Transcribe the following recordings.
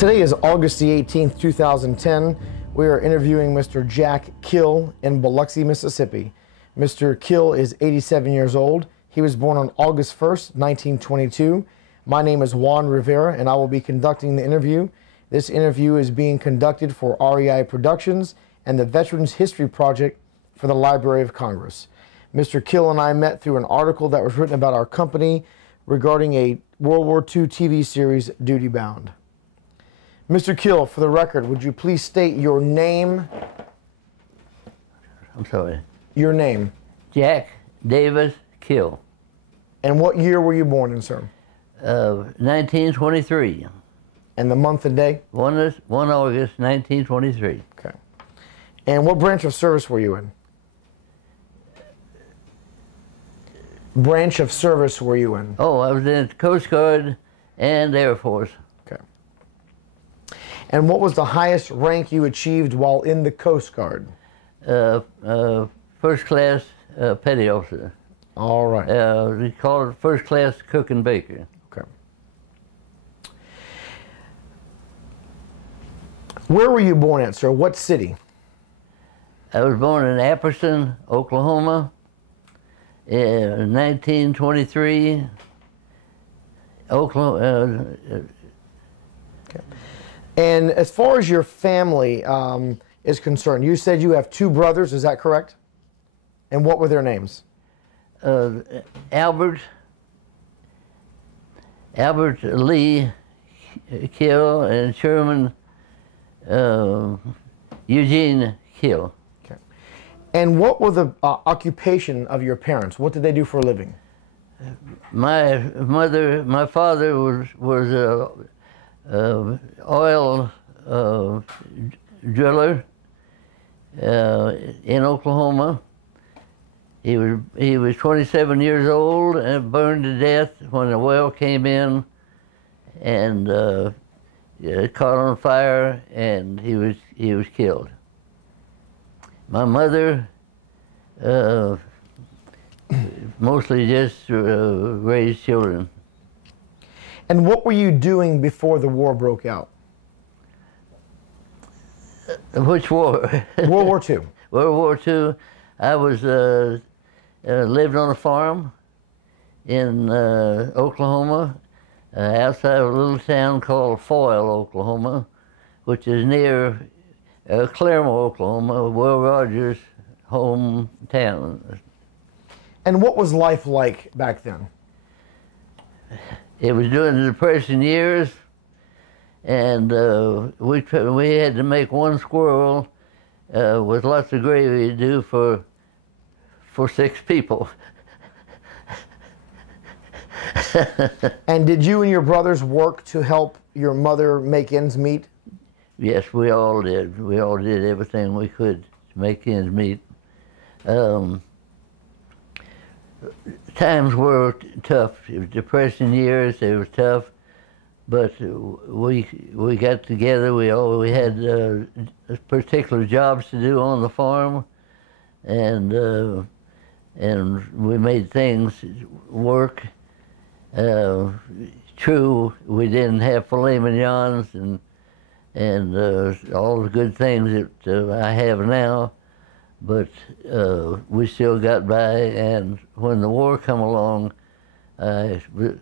Today is August the 18th, 2010. We are interviewing Mr. Jack Kill in Biloxi, Mississippi. Mr. Kill is 87 years old. He was born on August 1st, 1922. My name is Juan Rivera, and I will be conducting the interview. This interview is being conducted for REI Productions and the Veterans History Project for the Library of Congress. Mr. Kill and I met through an article that was written about our company regarding a World War II TV series, Duty Bound. Mr. Kill, for the record, would you please state your name? I'm sorry. Your name. Jack Davis Kill. And what year were you born in, sir? 1923. And the month and day? 1 August 1923. Okay. And what branch of service were you in? Branch of service were you in? Oh, I was in Coast Guard and Air Force. Okay. And what was the highest rank you achieved while in the Coast Guard? First class petty officer. All right. We call it first class cook and baker. Okay. Where were you born at, sir? What city? I was born in Apperson, Oklahoma, in 1923. Oklahoma. Okay. And as far as your family is concerned, you said you have two brothers, is that correct? And what were their names? Albert Lee Kill and Sherman Eugene Kill. Okay. And what were the occupation of your parents? What did they do for a living? My father was oil driller in Oklahoma. He was 27 years old and burned to death when the well came in, and it caught on fire, and he was killed. My mother mostly just raised children. And what were you doing before the war broke out? Which war? World War II. World War II. I was lived on a farm in Oklahoma, outside of a little town called Foyle, Oklahoma, which is near Claremore, Oklahoma, Will Rogers' hometown. And what was life like back then? It was during the Depression years, and we had to make one squirrel with lots of gravy to do for 6 people. And did you and your brothers work to help your mother make ends meet? Yes, we all did. We all did everything we could to make ends meet. Times were tough. It was Depression years. It was tough, but we got together. We had particular jobs to do on the farm, and we made things work. True, we didn't have filet mignons and all the good things that I have now, but we still got by, and when the war come along, I was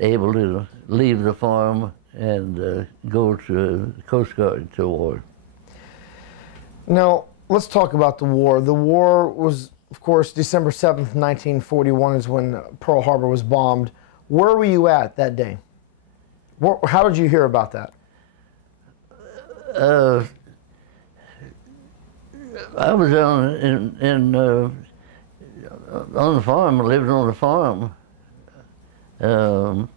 able to leave the farm and go to the Coast Guard to war. Now, let's talk about the war. The war was, of course, December 7th, 1941 is when Pearl Harbor was bombed. Where were you at that day? How did you hear about that? I was on the farm. I lived on the farm, and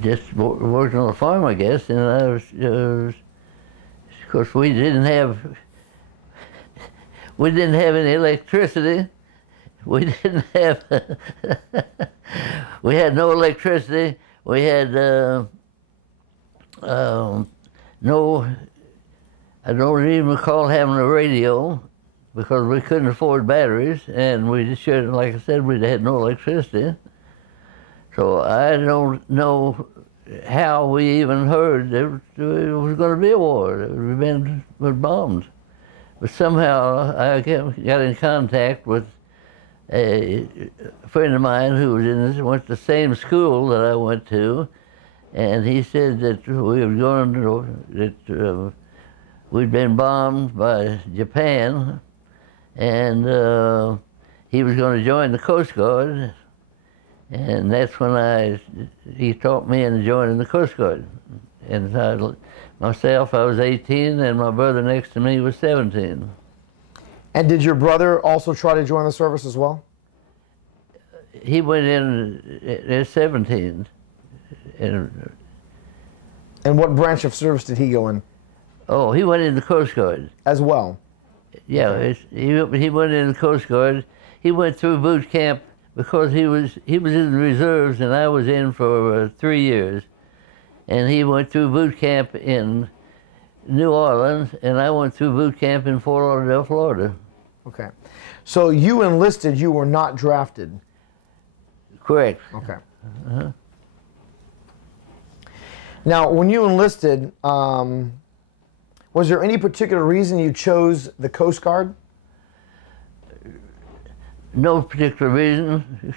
just working on the farm, I guess. And I was, of course, we didn't have any electricity. We didn't have. We had no electricity. We had no. I don't even recall having a radio because we couldn't afford batteries, and we just should, like I said, we had no electricity. So I don't know how we even heard there was going to be a war. It had been bombed. But somehow I got in contact with a friend of mine who went to the same school that I went to, and he said that we were going that we'd been bombed by Japan, and he was going to join the Coast Guard, and that's when he talked me into joining the Coast Guard. And myself, I was 18, and my brother next to me was 17. And did your brother also try to join the service as well? He went in at 17. And what branch of service did he go in? Oh, he went in the Coast Guard. As well? Yeah, okay. He went in the Coast Guard. He went through boot camp because he was in the reserves, and I was in for 3 years. And he went through boot camp in New Orleans, and I went through boot camp in Fort Lauderdale, Florida. Okay. So you enlisted, you were not drafted? Correct. Okay. Uh-huh. Now, when you enlisted, was there any particular reason you chose the Coast Guard? No particular reason.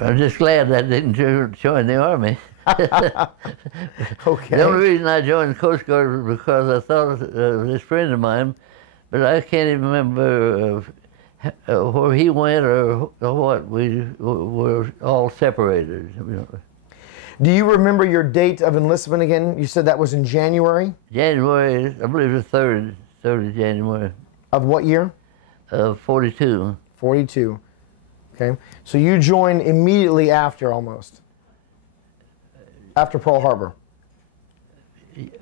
I'm just glad I didn't join the Army. Okay. The only reason I joined the Coast Guard was because I thought of this friend of mine, but I can't even remember where he went or what. We were all separated. Do you remember your date of enlistment again? You said that was in January? January, I believe the 3rd of January. Of what year? 42. 42. Okay. So you joined immediately after, almost. After Pearl Harbor.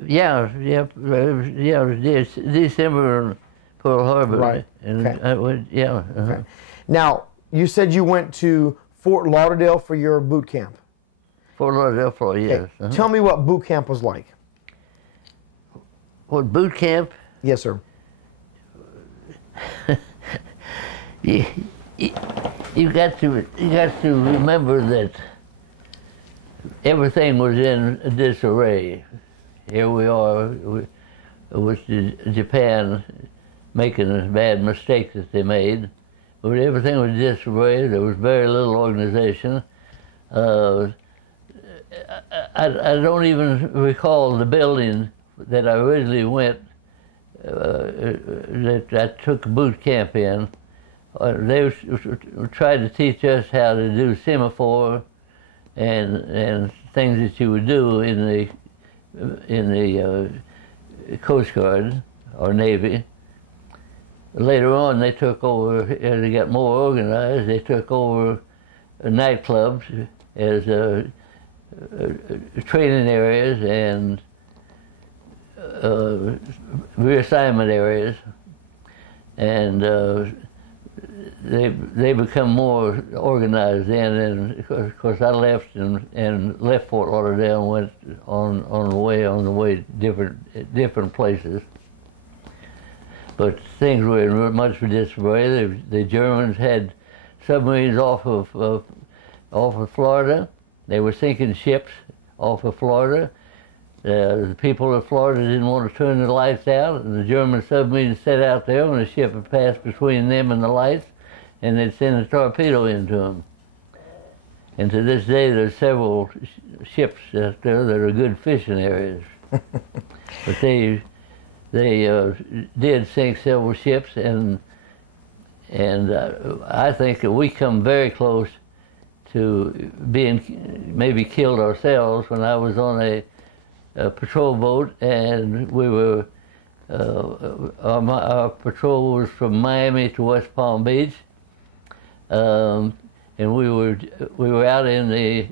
Yeah, December Pearl Harbor. Right. And okay. I went, yeah. Uh-huh. Okay. Now, you said you went to Fort Lauderdale for your boot camp. Fort Lauderdale for a year. Okay. Uh-huh. Tell me what boot camp was like. What, boot camp? Yes, sir. You got to remember that everything was in disarray. Here we are with Japan making a bad mistake that they made. But everything was disarray. There was very little organization. I don't even recall the building that I originally went, that I took boot camp in. They tried to teach us how to do semaphore and things that you would do in the Coast Guard or Navy. Later on, they took over, as they got more organized, they took over nightclubs as training areas and reassignment areas, and they become more organized then. And of course, I left and left Fort Lauderdale and went on the way different places. But things were in much disarray. The Germans had submarines off of Florida. They were sinking ships off of Florida. The people of Florida didn't want to turn the lights out, and the German submarines sat out there when a ship had passed between them and the lights, and they'd send a torpedo into them. And to this day, there's several ships out there that are good fishing areas. But they did sink several ships, and I think that we come very close to being maybe killed ourselves when I was on a patrol boat, and we were our patrol was from Miami to West Palm Beach, and we were out in the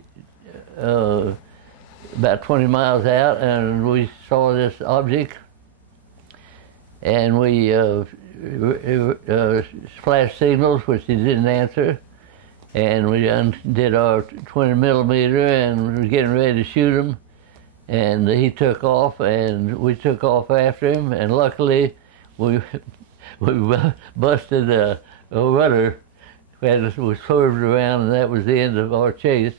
about 20 miles out, and we saw this object, and we flashed signals which he didn't answer, and we did our 20 millimeter and we were getting ready to shoot him. And he took off, and we took off after him, and luckily we busted a rudder that was swerved around, and that was the end of our chase.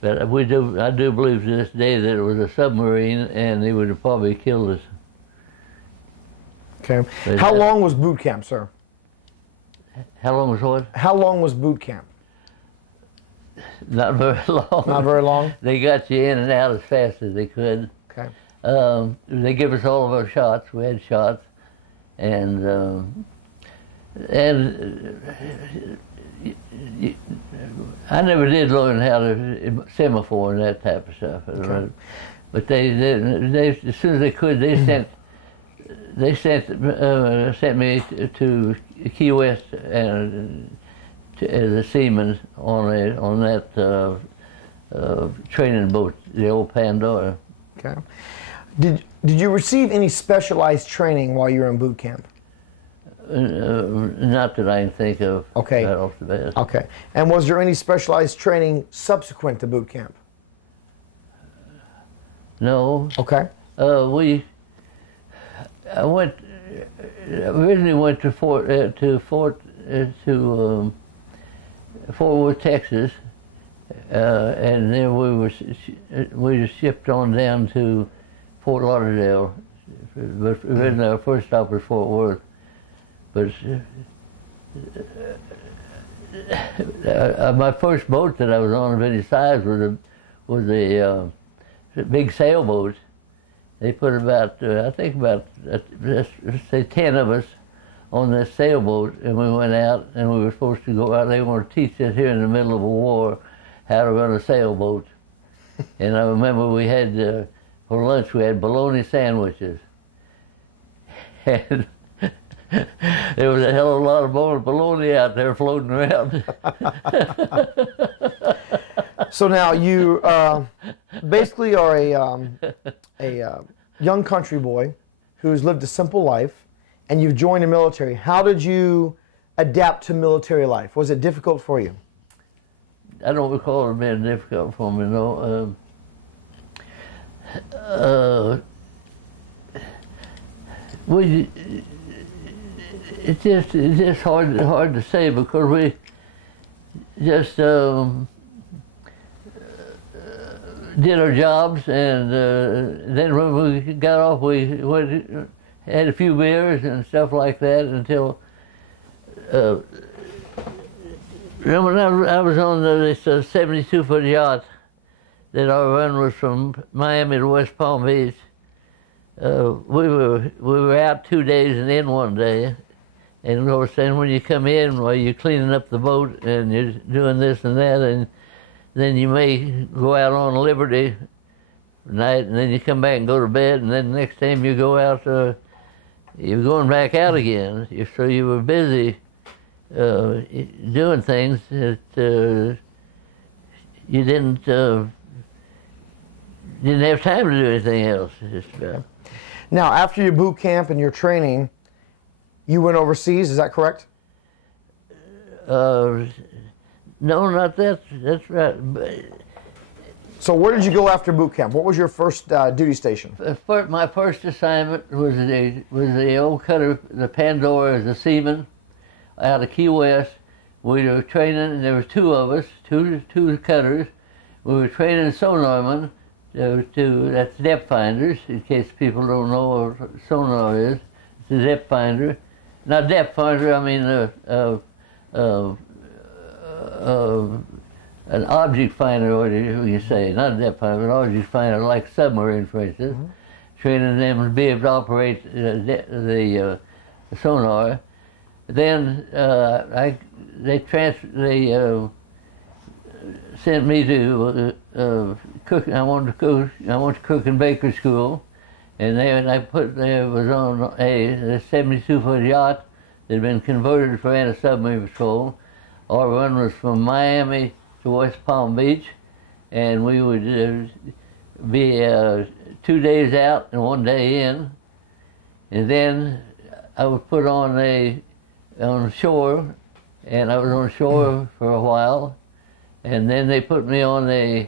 But I do believe to this day that it was a submarine, and they would have probably killed us. Okay. But How long was boot camp, sir? How long was what? How long was boot camp? Not very long. Not very long? They got you in and out as fast as they could. Okay. They give us all of our shots. We had shots, and I never did learn how to semaphore and that type of stuff. Okay. But they as soon as they could, they sent me to Key West and as a seaman on that training boat, the old Pandora. Okay. Did you receive any specialized training while you were in boot camp? Not that I can think of. Okay. Right off the bat. Okay. And was there any specialized training subsequent to boot camp? No. Okay. I originally went to Fort Worth, Texas, and then we were shipped on down to Fort Lauderdale. But originally our first stop was Fort Worth. But my first boat that I was on of any size was a big sailboat. They put about, I think about, let's say 10 of us on this sailboat, and we went out, and we were supposed to go out. They wanted to teach us here in the middle of a war how to run a sailboat. And I remember we had, for lunch, we had bologna sandwiches. And there was a hell of a lot of bologna out there floating around. So now you basically are a young country boy who's lived a simple life, and you've joined the military. How did you adapt to military life? Was it difficult for you? I don't recall it being difficult for me, no. It's just hard to say, because we just did our jobs, and then when we got off, we had a few beers and stuff like that until. Remember, I was on this 72-foot yacht that our run was from Miami to West Palm Beach. We were out 2 days and in 1 day. And of course, then when you come in, while you're cleaning up the boat and you're doing this and that, and then you may go out on liberty at night, and then you come back and go to bed, and then the next time you go out, you're going back out again. So you were busy doing things that you didn't have time to do anything else. Now, after your boot camp and your training, you went overseas, is that correct? No, not that. That's right. So where did you go after boot camp? What was your first duty station? My first assignment was the old cutter, the Pandora, as a seaman out of Key West. We were training, and there were two of us, two cutters. We were training sonarmen. That's depth finders, in case people don't know what sonar is. It's a depth finder. Not depth finder, I mean an object finder, what do you say? Not a depth finder, an object finder, like submarine, for instance. Mm-hmm. Training them to be able to operate the sonar. Then they sent me to cook. I wanted to cook in baker school, and I was on a 72-foot yacht that had been converted for anti-submarine patrol. Our run was from Miami to West Palm Beach, and we would be 2 days out and 1 day in, and then I was put on shore, and I was on shore for a while, and then they put me on this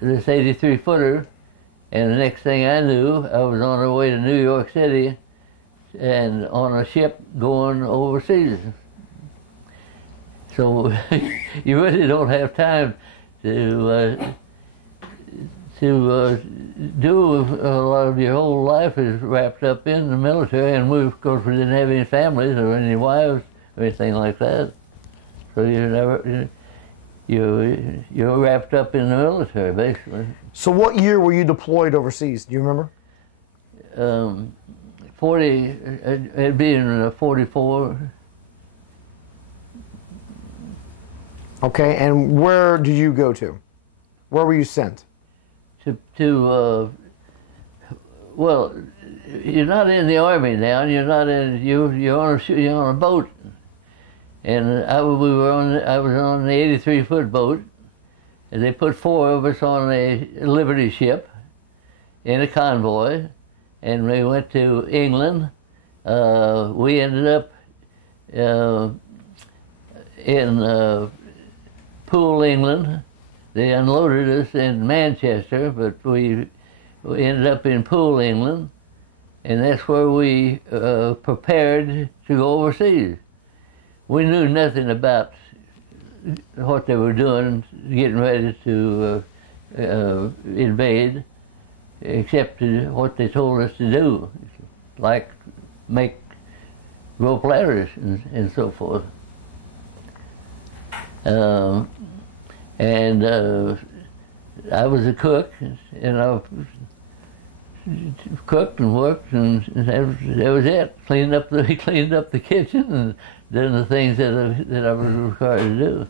83-footer, and the next thing I knew, I was on our way to New York City, and on a ship going overseas. So you really don't have time to do a lot of your whole life is wrapped up in the military, and we, of course, we didn't have any families or any wives or anything like that. So you're wrapped up in the military, basically. So what year were you deployed overseas? Do you remember? 40, it'd be in 44. Okay, and where did you go to? Where were you sent? Well, you're not in the Army now. You're not in. You're on a boat, and I was on the 83-foot boat, and they put 4 of us on a Liberty ship in a convoy, and we went to England. We ended up in Poole, England. They unloaded us in Manchester, but we ended up in Poole, England, and that's where we prepared to go overseas. We knew nothing about what they were doing, getting ready to invade, except what they told us to do, like make rope ladders and so forth. And I was a cook, and I cooked and worked, and that was it. Cleaned up the kitchen and done the things that I was required to do.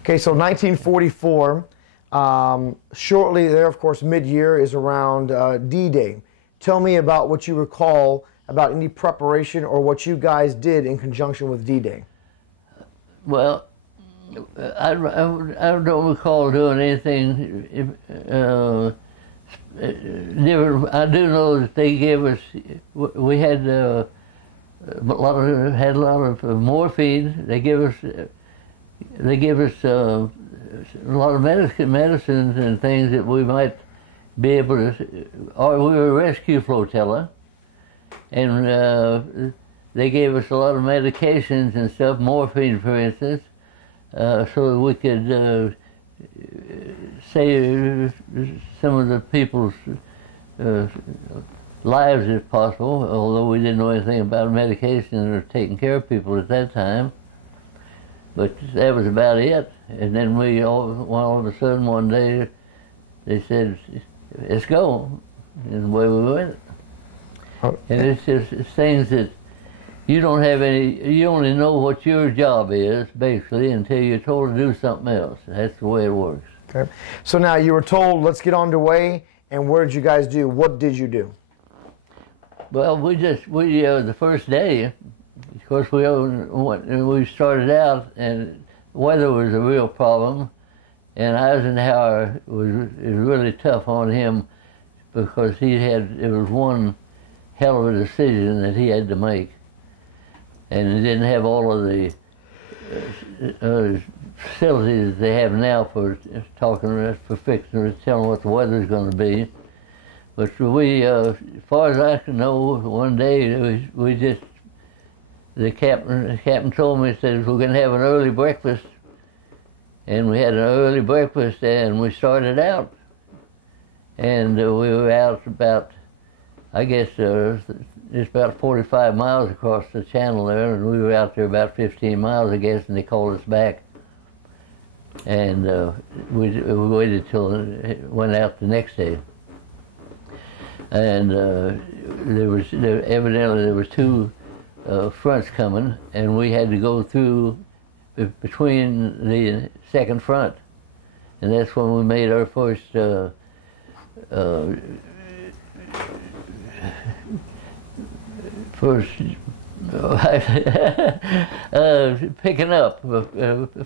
Okay, so 1944. Shortly there, of course, mid-year is around D-Day. Tell me about what you recall about any preparation or what you guys did in conjunction with D-Day. Well, I don't recall doing anything different. I do know that they gave us. We had a lot of morphine. They gave us a lot of medicines and things that we might be able to. Or we were a rescue flotilla, and they gave us a lot of medications and stuff, morphine, for instance. So that we could save some of the people's lives if possible, although we didn't know anything about medication or taking care of people at that time. But that was about it. And then all of a sudden one day they said, let's go. And away we went. Okay. And it's just things that you don't have any, you only know what your job is, basically, until you're told to do something else. That's the way it works. Okay. So now you were told, let's get underway, and what did you guys do? What did you do? Well, the first day, of course, we started out, and weather was a real problem, and Eisenhower was really tough on him because it was one hell of a decision that he had to make. And they didn't have all of the facilities they have now for talking, for fixing, telling what the weather's going to be. But we, as far as I can know, one day the captain told me, said, we're going to have an early breakfast. And we had an early breakfast, and we started out. And we were out about, I guess, it's about 45 miles across the channel there, and we were out there about 15 miles, I guess, and they called us back. And we waited till it went out the next day. And evidently there was 2 fronts coming, and we had to go through between the second front. And that's when we made our first picking up,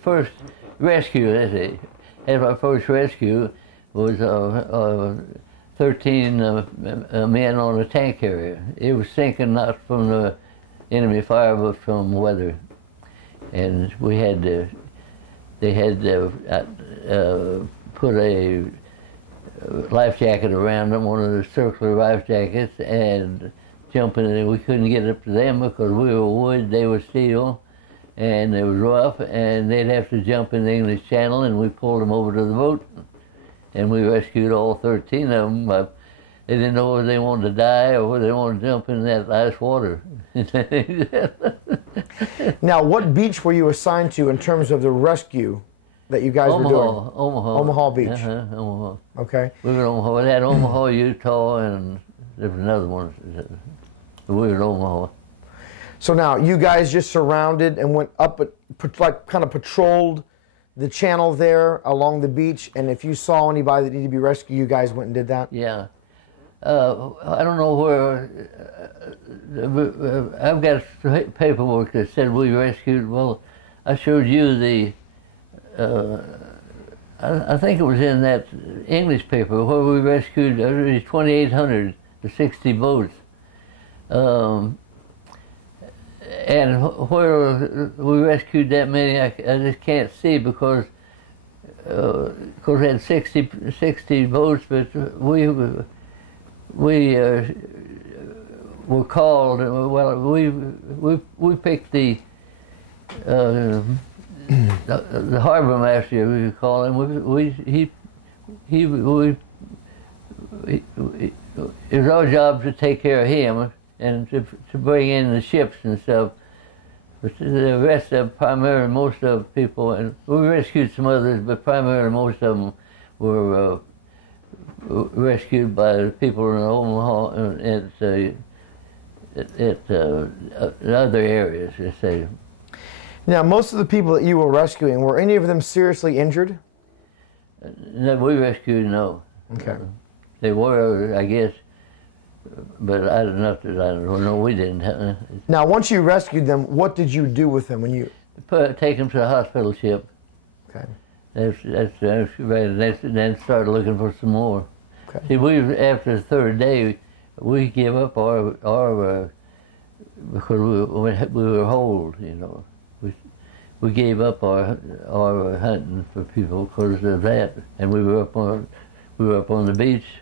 first rescue, and our first rescue was 13 men on a tank carrier. It was sinking not from the enemy fire, but from weather. And we had they had put a life jacket around them, one of the circular life jackets, and jumping in. We couldn't get up to them because we were wood, they were steel, and it was rough, and they'd have to jump in the English Channel, and we pulled them over to the boat, and we rescued all 13 of them. They didn't know whether they wanted to die or whether they wanted to jump in that ice water. Now, what beach were you assigned to in terms of the rescue that you guys were doing? Omaha Beach. Omaha. Okay. We were in Omaha. We had Omaha, Utah, and there was another one. We were in Omaha. So now you guys just surrounded and went up, like kind of patrolled the channel there along the beach, and if you saw anybody that needed to be rescued, you guys went and did that? Yeah. I don't know where, I've got paperwork that said we rescued, well, I showed you the, I think it was in that English paper where we rescued 2,800 to 60 boats. And where we rescued that many, I just can't see because we had 60 boats, but we were called. Well, we picked the harbor master, we call him. It was our job to take care of him and to bring in the ships and stuff. But the rest of primarily most of people, and we rescued some others, but primarily most of them were rescued by the people in Omaha at other areas, let's say. Now, most of the people that you were rescuing, were any of them seriously injured? No, we rescued, no. Okay. They were, I guess, but I don't know. No, we didn't. Now, once you rescued them, what did you do with them when you... Take them to the hospital ship. Okay. That's right. Then start looking for some more. Okay. See, after the third day, we gave up our because we were holed, you know. We gave up our hunting for people because of that, and we were up on the beach.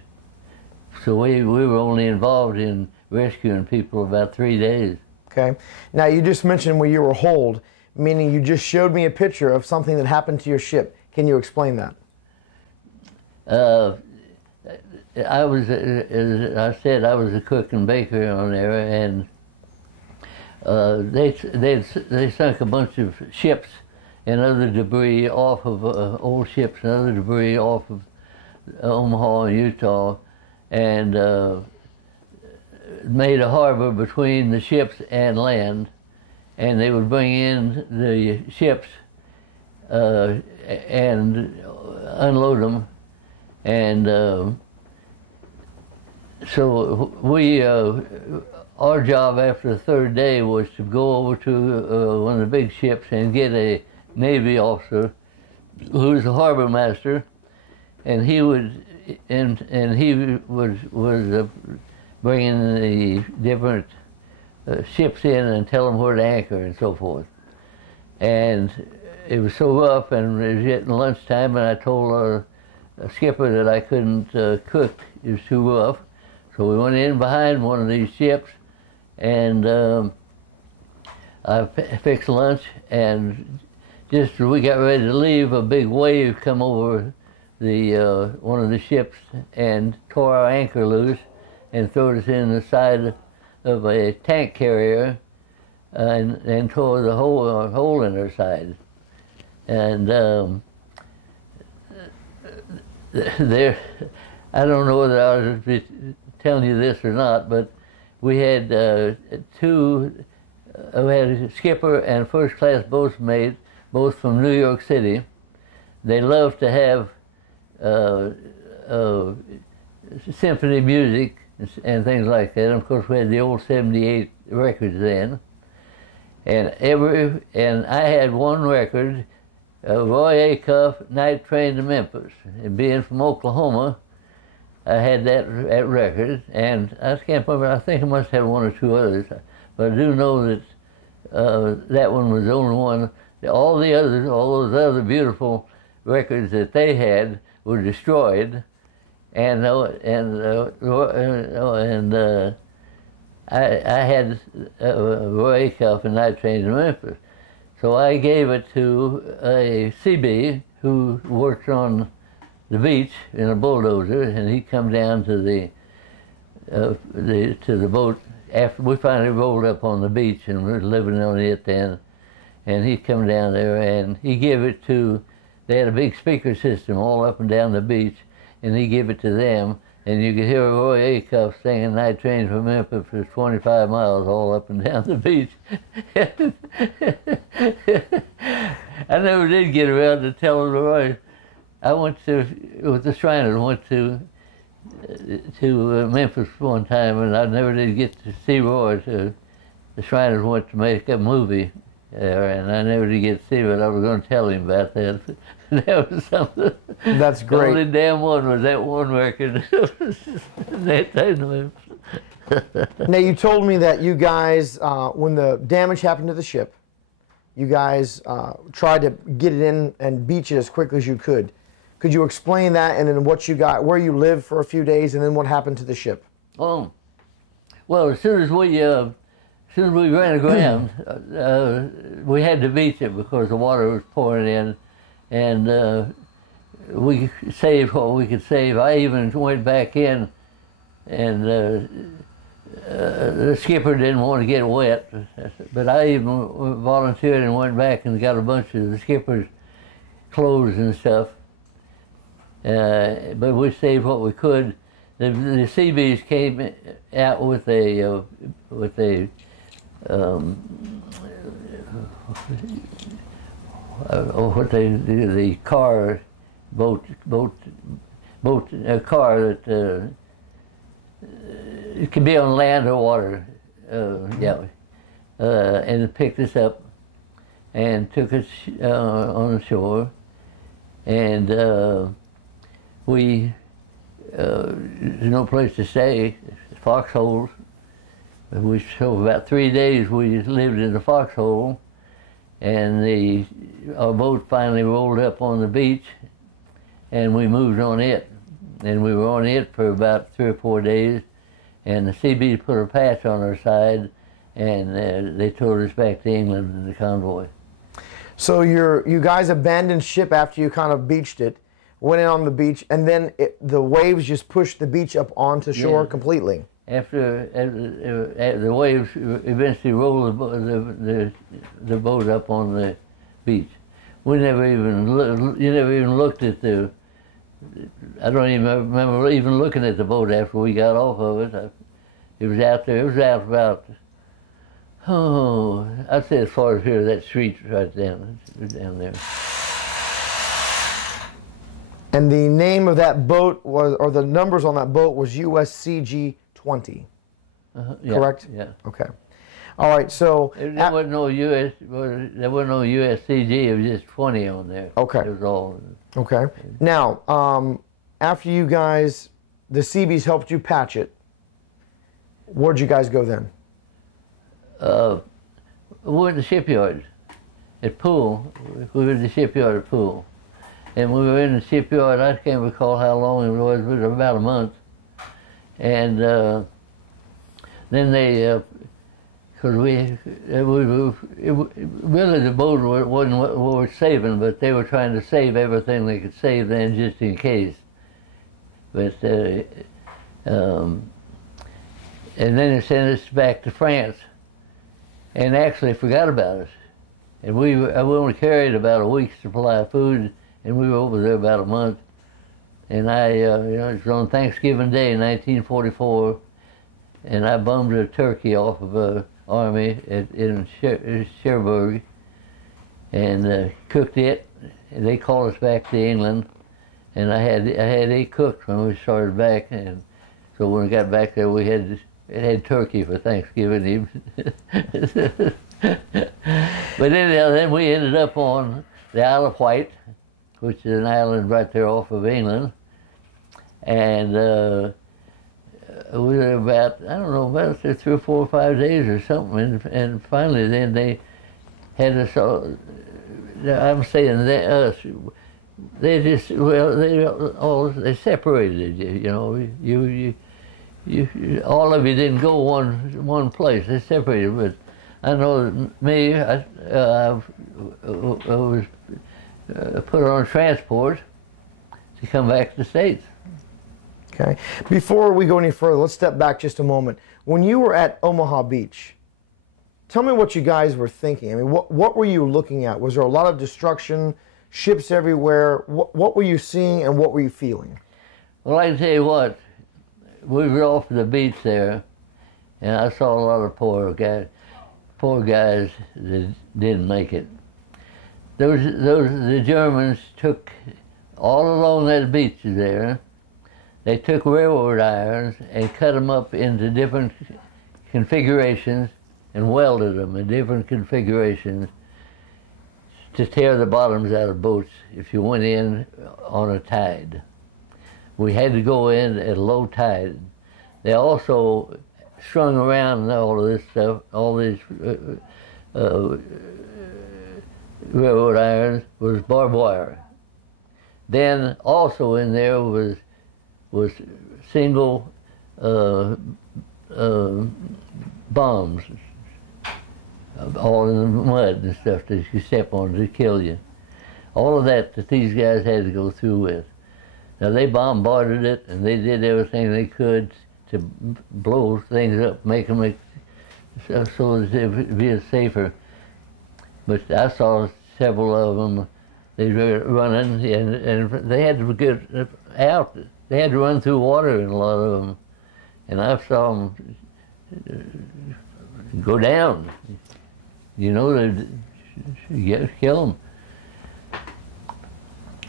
So we were only involved in rescuing people about 3 days. Okay. Now, you just mentioned where you were holed, meaning you just showed me a picture of something that happened to your ship. Can you explain that? I was, as I said, I was a cook and baker on there, and they sunk a bunch of ships and other debris off of old ships and other debris off of Omaha and Utah, and made a harbor between the ships and land, and they would bring in the ships and unload them, and so we, our job after the third day was to go over to one of the big ships and get a Navy officer who was the harbor master, and he would was bringing the different ships in and tell them where to anchor and so forth. And it was so rough, and it was getting lunchtime, and I told our skipper that I couldn't cook. It was too rough. So we went in behind one of these ships, and I fixed lunch, and just as we got ready to leave, a big wave come over the one of the ships and tore our anchor loose and threw us in the side of a tank carrier and tore the hole in our side. And there, I don't know whether I was telling you this or not, but we had we had a skipper and first-class boatsmate, both from New York City. They loved to have symphony music and things like that. And of course, we had the old '78 records then. And I had one record, Roy Acuff, Night Train to Memphis. And being from Oklahoma, I had that record, and I can't remember, I think I must have one or two others, but I do know that that one was the only one. All those other beautiful records that they had were destroyed, and I had Roy Acuff and Night Train to Memphis. So I gave it to a CB who works on the beach in a bulldozer, and he come down to the boat after we finally rolled up on the beach, and we were living on it then. And he come down there, and he gave it to. They had a big speaker system all up and down the beach, and he gave it to them. And you could hear Roy Acuff singing "Night Train from Memphis" for 25 miles all up and down the beach. I never did get around to telling Roy. I went to, with the Shriners, went to Memphis one time, and I never did get to see Roy. So the Shriners went to make a movie there, and I never did get to see it. I was going to tell him about that. That was something. That's great. The only damn one was that one record. Now, you told me that you guys, when the damage happened to the ship, you guys tried to get it in and beach it as quickly as you could. Could you explain that, and then what you got, where you lived for a few days, and then what happened to the ship? Oh, well, as soon as we ran aground, we had to beach it because the water was pouring in, and we saved what we could save. I even went back in, and the skipper didn't want to get wet, but I even volunteered and went back and got a bunch of the skipper's clothes and stuff. But we saved what we could. The CBs came out with a the car a car that it could be on land or water, and it picked us up and took us on the shore, and there's no place to stay, foxholes. So about 3 days we lived in the foxhole, and our boat finally rolled up on the beach, and we moved on it. And we were on it for about 3 or 4 days, and the CB put a patch on our side, and they towed us back to England in the convoy. So you guys abandoned ship after you kind of beached it, went in on the beach, and then the waves just pushed the beach up onto shore completely. After the waves eventually rolled the boat up on the beach. You never even looked at the. I don't even remember even looking at the boat after we got off of it. It was out there. It was out about. Oh, I'd say as far as here, that street right down there. And the name of that boat was, or the numbers on that boat was USCG 20. Yeah, correct? Yeah. Okay. All right. So there wasn't no USCG. It was just 20 on there. Okay. It was all. Okay. Now, after you guys, the CBs helped you patch it. Where'd you guys go then? We were at the shipyard at Poole. We were at the shipyard at Poole. And we were in the shipyard, I can't recall how long it was about a month. And then they, because really the boat wasn't what we were saving, but they were trying to save everything they could save then just in case. But, and then they sent us back to France and actually forgot about us. And we only carried about a week's supply of food, and we were over there about a month. And it was on Thanksgiving Day in 1944, and I bummed a turkey off of an army in Cherbourg, and cooked it. And they called us back to England, and I had it cooked when we started back. And so when we got back there, we had turkey for Thanksgiving evening. But anyhow, then we ended up on the Isle of Wight, which is an island right there off of England. And we were about, I don't know, about 3 or 4 or 5 days or something. And finally then they had us, I'm saying they, us, they just, well, they separated you, all of you didn't go one place, they separated, but I know that me, I was put on transport to come back to the States. Okay. Before we go any further, let's step back just a moment. When you were at Omaha Beach, tell me what you guys were thinking. I mean, what were you looking at? Was there a lot of destruction, ships everywhere? What were you seeing and what were you feeling? Well, I can tell you what, we were off the beach there, and I saw a lot of poor guys that didn't make it. The Germans took, all along that beach there, they took railroad irons and cut them up into different configurations and welded them in different configurations to tear the bottoms out of boats if you went in on a tide. We had to go in at low tide. They also strung around all of this stuff, all these railroad irons was barbed wire. Then also in there was single bombs, all in the mud and stuff that you step on to kill you. All of that these guys had to go through with. Now they bombarded it and they did everything they could to blow things up, make them so that it would be safer. But I saw several of them. They were running and they had to get out. They had to run through water in a lot of them. And I saw them go down. You know, they'd kill them.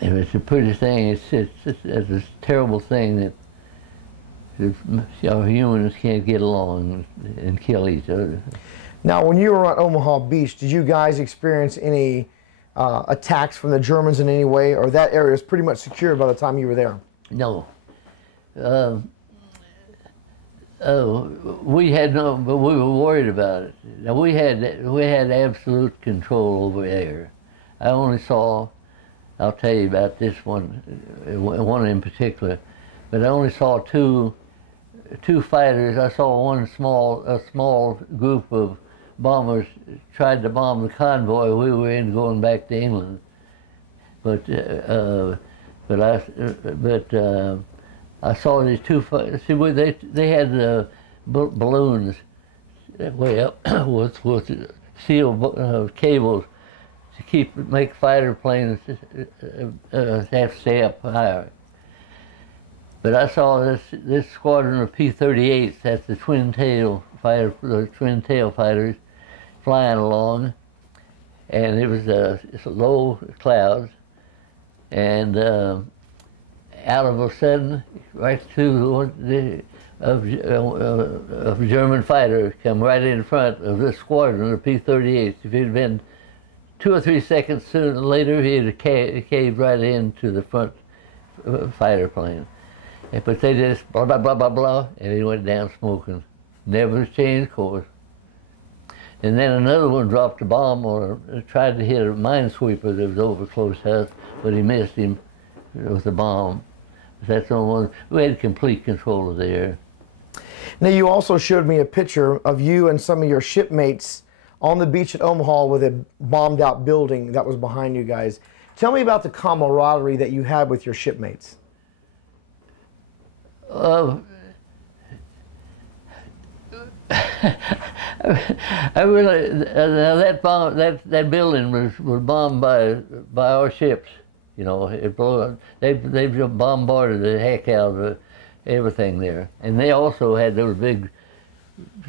And it's a pretty thing. It's a terrible thing that humans can't get along and kill each other. Now, when you were at Omaha Beach, did you guys experience any attacks from the Germans in any way, or that area was pretty much secure by the time you were there? No. We had no, but we were worried about it. Now we had absolute control over air. I only saw, I'll tell you about this one in particular, but I only saw two fighters. I saw a small group of bombers tried to bomb the convoy we were in going back to England, but I saw these two fighters. See, they had balloons way up with steel cables to make fighter planes have to stay up higher. But I saw this squadron of P-38s, that's the twin tail fighters, flying along, and it was low clouds, and out of a sudden, right through a German fighter come right in front of this squadron of P-38s. If it had been 2 or 3 seconds later, he'd have caved right into the front fighter plane. But they just blah, blah, blah, blah, blah, and he went down smoking. Never changed course. And then another one dropped a bomb tried to hit a minesweeper that was over close to us, but he missed him with the bomb. That's the one. We had complete control of the air. Now, you also showed me a picture of you and some of your shipmates on the beach at Omaha with a bombed out building that was behind you guys. Tell me about the camaraderie that you had with your shipmates. I really, that building was bombed by our ships. You know, it blew up. They bombarded the heck out of everything there, and they also had those big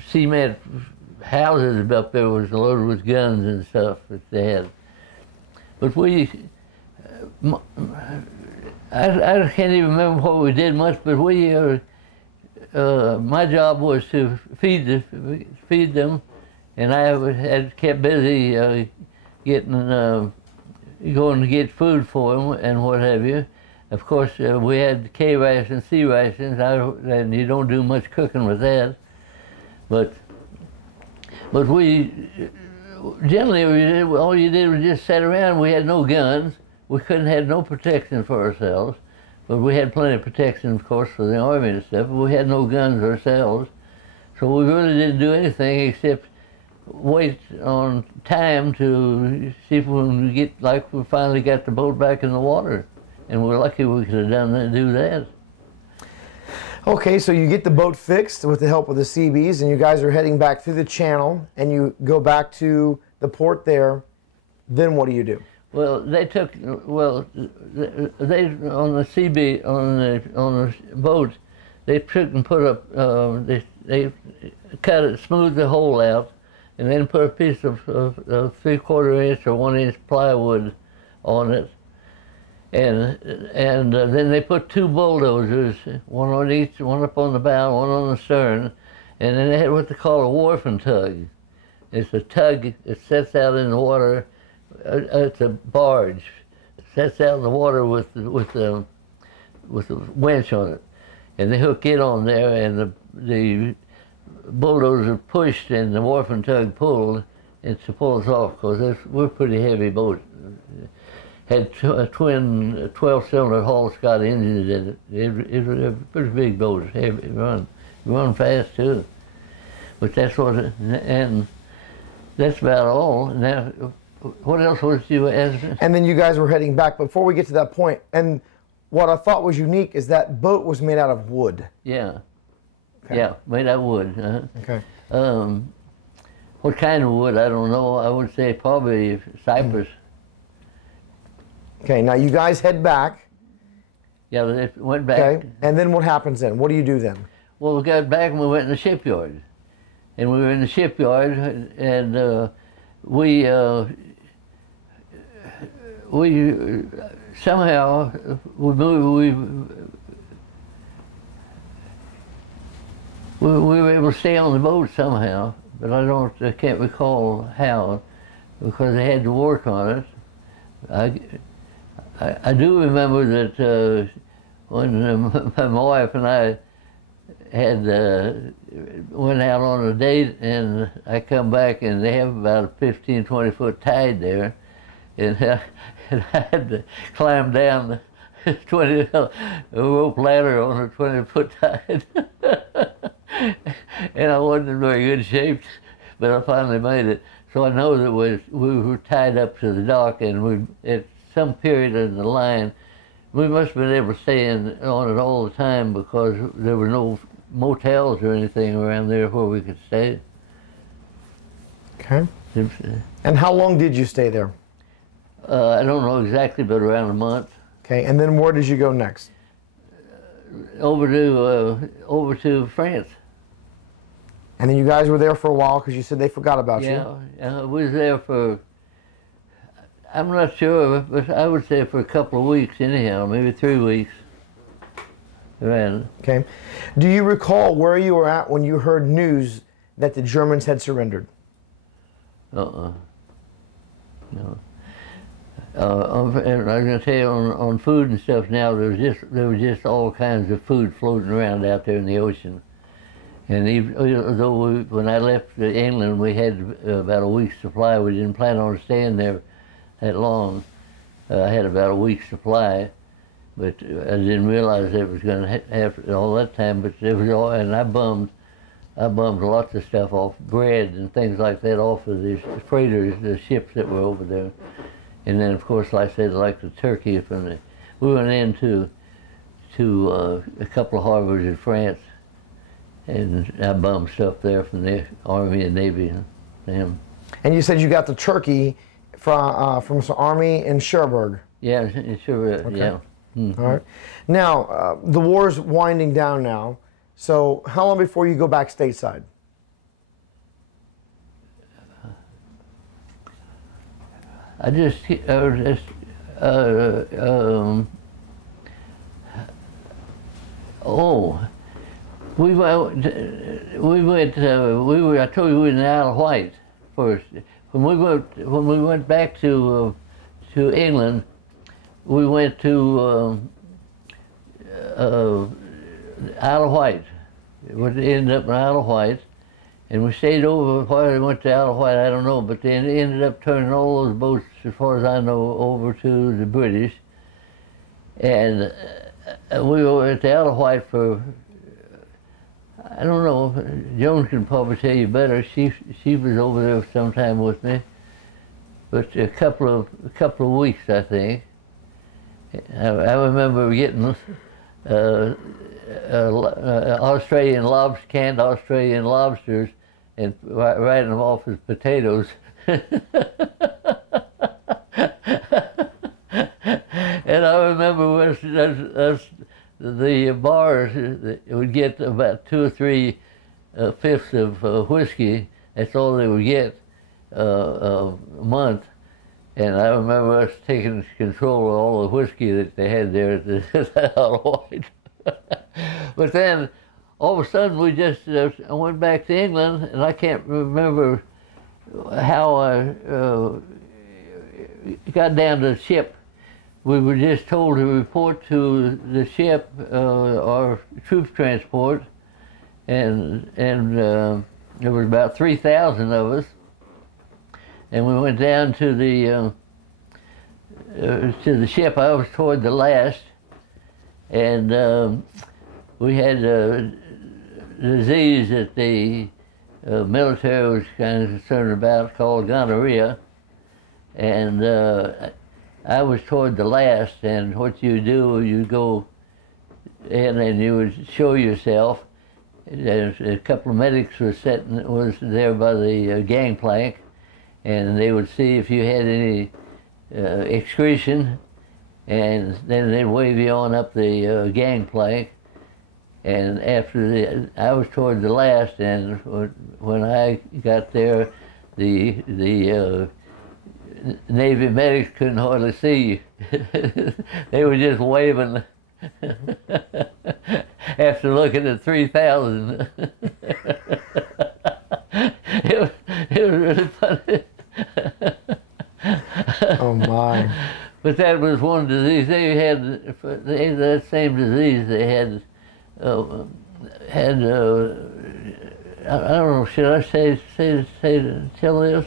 cement houses up there was loaded with guns and stuff that they had. But I can't even remember what we did much, but my job was to feed them, and I had kept busy going to get food for them and what have you. Of course, we had K rations, C rations, and you don't do much cooking with that. But we generally, all you did was just sit around. We had no guns. We couldn't have no protection for ourselves. But we had plenty of protection, of course, for the Army and stuff, but we had no guns ourselves. So we really didn't do anything except wait on time to see if we can get, like we finally got the boat back in the water. And we're lucky we could have done that, do that. Okay, so you get the boat fixed with the help of the Seabees, and you guys are heading back through the channel, and you go back to the port there. Then what do you do? Well, they took, well, they on the Seabee, on the boat, they took and put up, they cut it, smoothed the hole out, and then put a piece of 3/4 inch or 1 inch plywood on it. And then they put 2 bulldozers, one on each, one up on the bow, one on the stern, and then they had what they call a wharfing tug. It's a tug that sets out in the water. It's a barge. It sets out in the water with a winch on it, and they hook it on there, and the bulldozer pushed and the wharfing tug pulled, and to pull us off, because we're a pretty heavy boat. Had a twin 12-cylinder Hall Scott engines in it. It was a pretty big boat. Heavy, run fast too. But that's what, and that's about all. Now, what else was you asking? And then you guys were heading back. Before we get to that point, and what I thought was unique is that boat was made out of wood. Yeah. Okay. Yeah, made out of wood. Okay. What kind of wood? I don't know. I would say probably cypress. Okay, now you guys head back. Yeah, they went back. Okay, and then what happens then? What do you do then? Well, we got back and we went in the shipyard. And we were in the shipyard, and we somehow we were able to stay on the boat somehow, but I can't recall how, because they had to work on it. I do remember that when my wife and I had went out on a date, and I come back and they have about a 15, 20-foot tide there, and I had to climb down the rope ladder on a 20-foot tide. And I wasn't in very good shape, but I finally made it. So I know that we were tied up to the dock, and at some period in the line, we must have been able to stay on it all the time, because there were no motels or anything around there where we could stay. Okay. And how long did you stay there? I don't know exactly, but around a month. Okay, and then where did you go next? Over to France. And then you guys were there for a while, because you said they forgot about you. Yeah, we was there for, I'm not sure, but I would say for a couple of weeks anyhow, maybe 3 weeks. Right. Okay. Do you recall where you were at when you heard news that the Germans had surrendered? No. And I was going to tell you, on food and stuff now, there was just all kinds of food floating around out there in the ocean. And even though when I left England, we had about a week's supply. We didn't plan on staying there that long. I had about a week's supply, but I didn't realize it was going to have all that time. But it was all, and I bummed lots of stuff off, bread and things like that, off of the freighters, the ships that were over there. And then, of course, like I said, like the turkey we went into a couple of harbors in France, and I bummed stuff there from the Army and Navy. And you said you got the turkey from some Army in Cherbourg. Yeah, sure. Okay. Yeah. Mm-hmm. All right. Now, the war's winding down now. So how long before you go back stateside? I told you we were in the Isle of Wight first. When we went back to England, we went to Isle of Wight. We ended up in Isle of Wight, and we stayed over. Why they went to Isle of Wight, I don't know, but they ended up turning all those boats, as far as I know, over to the British. And we were at the Isle of Wight for, I don't know. Joan can probably tell you better. She was over there sometime with me, but a couple of weeks, I think. I remember getting Australian canned Australian lobsters, and writing them off as potatoes. And I remember us the bars would get about 2 or 3 fifths of whiskey. That's all they would get a month. And I remember us taking control of all the whiskey that they had there at the Isle of Wight. But then, all of a sudden, we just I went back to England, and I can't remember how I got down to the ship. We were just told to report to the ship, our troop transport, and there was about 3,000 of us, and we went down to the ship. I was toward the last, and we had a disease that the military was kind of concerned about called gonorrhea, and I was toward the last, and what you do, you go in and you would show yourself. There's a couple of medics was there by the gangplank, and they would see if you had any excretion, and then they'd wave you on up the gangplank. And after I was toward the last, and when I got there, the Navy medics couldn't hardly see. They were just waving after looking at 3,000. It was really funny. Oh my! But that was one disease they had. That same disease they had. I don't know. Should I tell this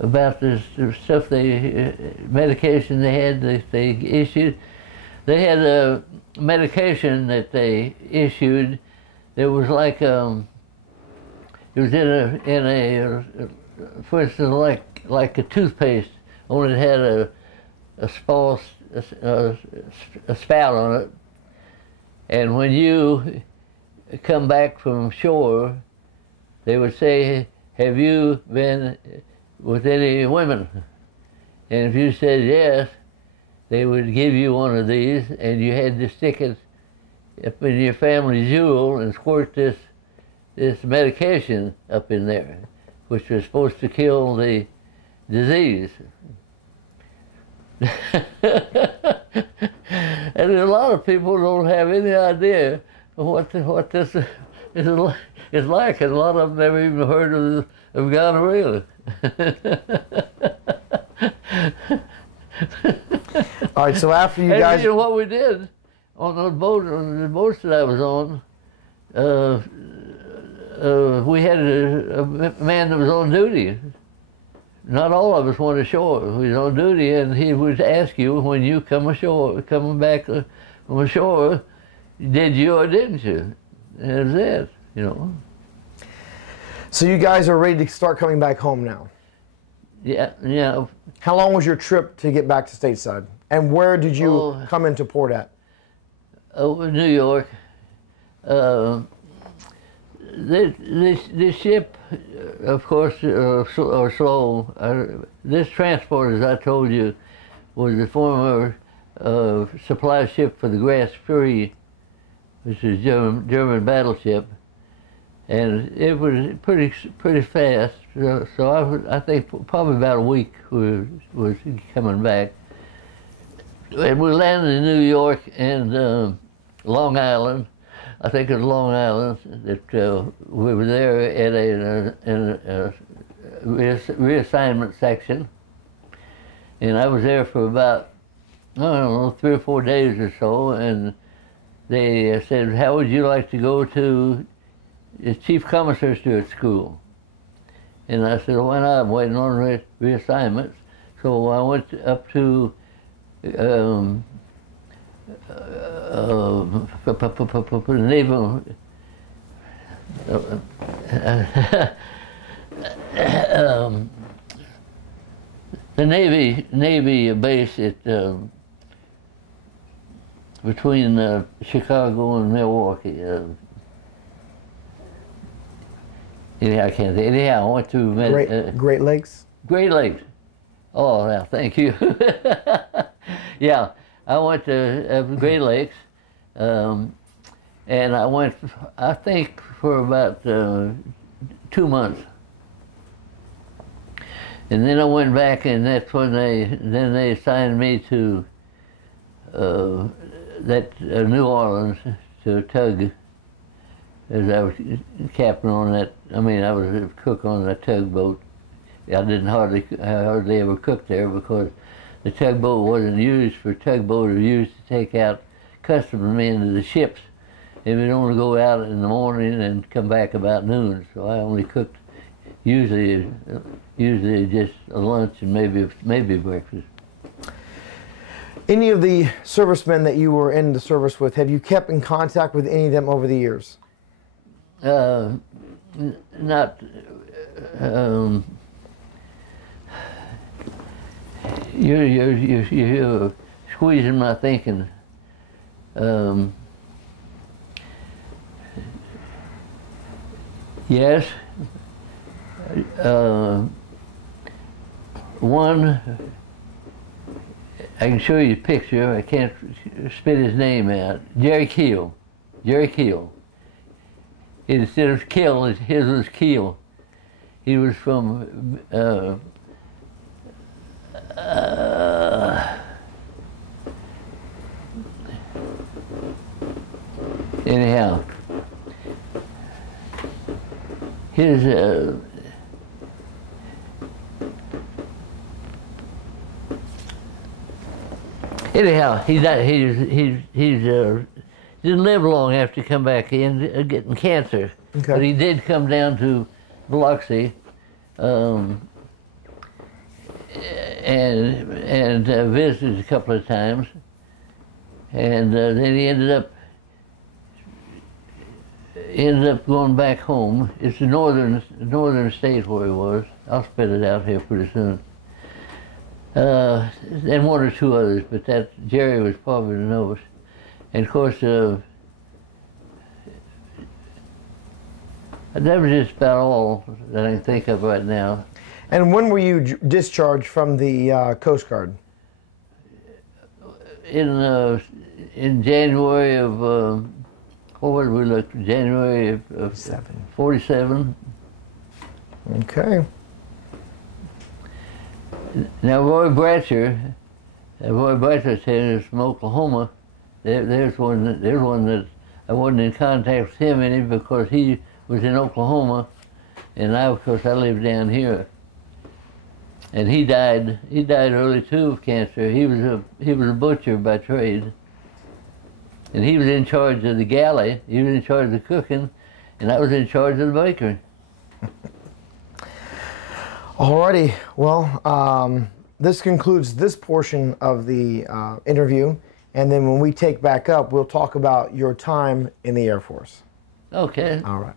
about this stuff medication they had that they issued? They had a medication that they issued. There was like it was in a for instance like a toothpaste, only it had a spout on it. And when you come back from shore, they would say, "Have you been with any women?" And if you said yes, they would give you one of these, and you had to stick it up in your family jewel and squirt this medication up in there, which was supposed to kill the disease. And a lot of people don't have any idea what this is like, and a lot of them never even heard of gonorrhea. All right, so after you guys... You know what we did on the boats that I was on, we had a man that was on duty. Not all of us went ashore. We was on duty, and he would ask you when you coming back from ashore, did you or didn't you? And that's it, you know. So you guys are ready to start coming back home now? Yeah, yeah. How long was your trip to get back to stateside? And where did you come into port at? New York. This ship, of course, are slow. This transport, as I told you, was the former supply ship for the Grass Fury, which is German battleship, and it was pretty fast. So I think probably about a week was coming back. And we landed in New York and Long Island. I think it was Long Island that we were there in a reassignment section, and I was there for about, I don't know, 3 or 4 days or so, and they said, "How would you like to go to the Chief Commissar Stewart School?" And I said, "Why not? I'm waiting on reassignments." So I went up to Naval The Navy base at between Chicago and Milwaukee. Anyhow, I can't think. Anyhow, I went to Great Lakes. Great Lakes. Oh, yeah, thank you. Yeah, I went to Great Lakes, and I went, I think, for about 2 months. And then I went back, and that's when they assigned me to New Orleans to tug, as I was captain on that. I mean, I was a cook on that tugboat. I hardly ever cooked there because the tugboat wasn't used for tugboat. It was used to take out customs men to the ships. They would only go out in the morning and come back about noon. So I only cooked usually just a lunch and maybe breakfast. Any of the servicemen that you were in the service with, have you kept in contact with any of them over the years? Not. You're squeezing my thinking. Yes. One, I can show you a picture. I can't spit his name out. Jerry Keel. Jerry Keel. Instead of Kill, his was Keel. He was from anyhow, his anyhow, he died. He's didn't live long after he come back in, getting cancer. Okay. But he did come down to Biloxi, and visited a couple of times, and then he ended up going back home. It's the northern state where he was. I'll spit it out here pretty soon. And one or two others, but that Jerry was probably the newest. And of course, that was just about all that I can think of right now. And when were you discharged from the Coast Guard? In January of what did we look? January of 47. Okay. Now Roy Bratcher is from Oklahoma. There's one that I wasn't in contact with him any because he was in Oklahoma, and of course I lived down here. And he died early too of cancer. He was a butcher by trade, and he was in charge of the galley. He was in charge of the cooking, and I was in charge of the bakery. Alrighty, well, this concludes this portion of the interview, and then when we take back up, we'll talk about your time in the Air Force. Okay. All right.